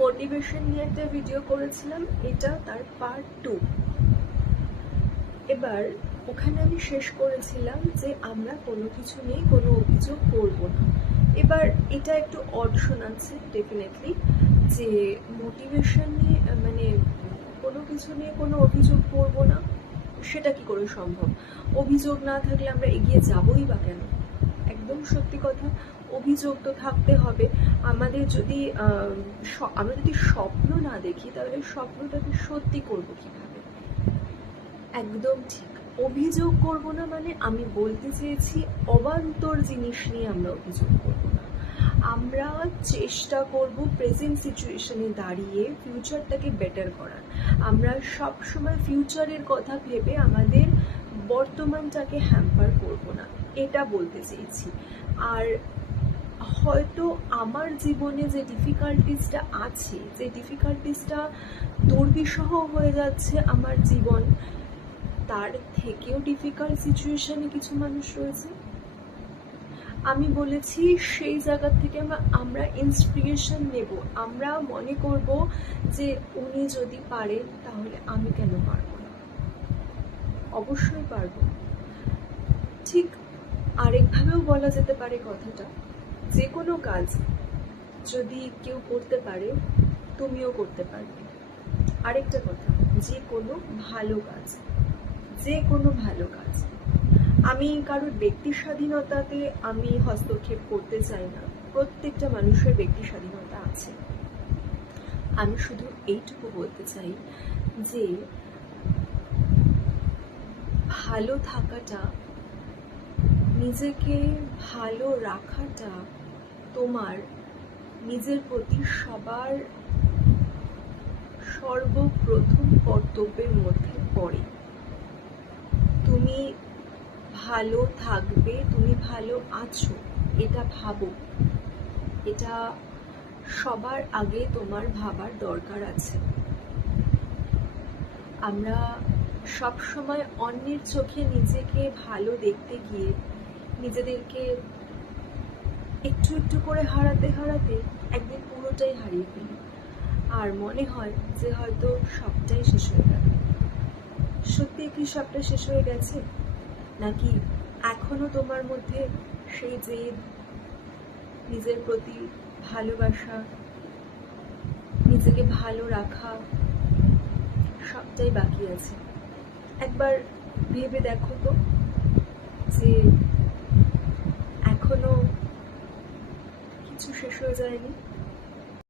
Motivation নিয়ে একটা video করেছিলাম, এটা তার পার্ট 2। এবার ওখানে আমি শেষ করেছিলাম যে আমরা কোনো কিছু নিয়ে কোনো অভিযোগ করব না। এবার এটা একটু অড শোনাচ্ছে ডেফিনেটলি, যে মোটিভেশন নিয়ে মানে কোনো কিছু নিয়ে কোনো অভিযোগ করব না, সেটা কি করে সম্ভব? অভিযোগ না থাকলে আমরা এগিয়ে যাবই বা কেন? একদম সত্যি কথা, অভিযোগ তো থাকতে হবে। আমরা যদি স্বপ্ন না দেখি, তাহলে স্বপ্নটাকে সত্যি করবো কিভাবে? একদম ঠিক, অভিযোগ করব না মানে আমি বলতে চেয়েছি অবান্তর জিনিস নিয়ে আমরা অভিযোগ করব না। আমরা চেষ্টা করব প্রেজেন্ট সিচুয়েশনে দাঁড়িয়ে ফিউচারটাকে বেটার করার। আমরা সব সময় ফিউচারের কথা ভেবে আমাদের বর্তমানটাকে হ্যাম্পার করব না, এটা বলতে চেয়েছি। আর হয়তো আমার জীবনে যে ডিফিকাল্টিসটা আছে, যে ডিফিকাল্টিসটা দুর্বিষহ হয়ে যাচ্ছে আমার জীবন, তার থেকেও ডিফিকাল্ট সিচুয়েশনে কিছু মানুষ রয়েছে। আমি বলেছি সেই জায়গা থেকে আমরা ইন্সপিরেশন নেব। আমরা মনে করব যে উনি যদি পারেন তাহলে আমি কেন পারবো না? অবশ্যই পারবো। ঠিক আরেকভাবেও বলা যেতে পারে কথাটা, যে কোনো কাজ যদি কেউ করতে পারে, তুমিও করতে পারবে। আরেকটা কথা, যে কোনো ভালো কাজ, আমি কারোর ব্যক্তি স্বাধীনতাতে আমি হস্তক্ষেপ করতে চাই না। প্রত্যেকটা মানুষের ব্যক্তি স্বাধীনতা আছে। আমি শুধু এইটুকু বলতে চাই যে ভালো থাকাটা, নিজেকে ভালো রাখাটা তোমার নিজের প্রতি সর্বপ্রথম কর্তব্যের মধ্যে পড়ে। তুমি ভালো থাকবে, তুমি ভালো আছো, এটা ভাবো। এটা সবার আগে তোমার ভাবার দরকার আছে। আমরা সব সময় অন্যের চোখে নিজেকে ভালো দেখতে গিয়ে নিজেদেরকে একটু একটু করে হারাতে একদিন পুরোটাই হারিয়ে ফেলি। আর মনে হয় যে হয়তো সবটাই শেষ হয়ে গেল। সত্যি কি সবটা শেষ হয়ে গেছে? নাকি এখনো তোমার মধ্যে সেই জেদ, নিজের প্রতি ভালোবাসা, নিজেকে ভালো রাখা, সবটাই বাকি আছে? একবার ভেবে দেখো তো, যে এখনো কিছু শেষ হয়ে যায়নি।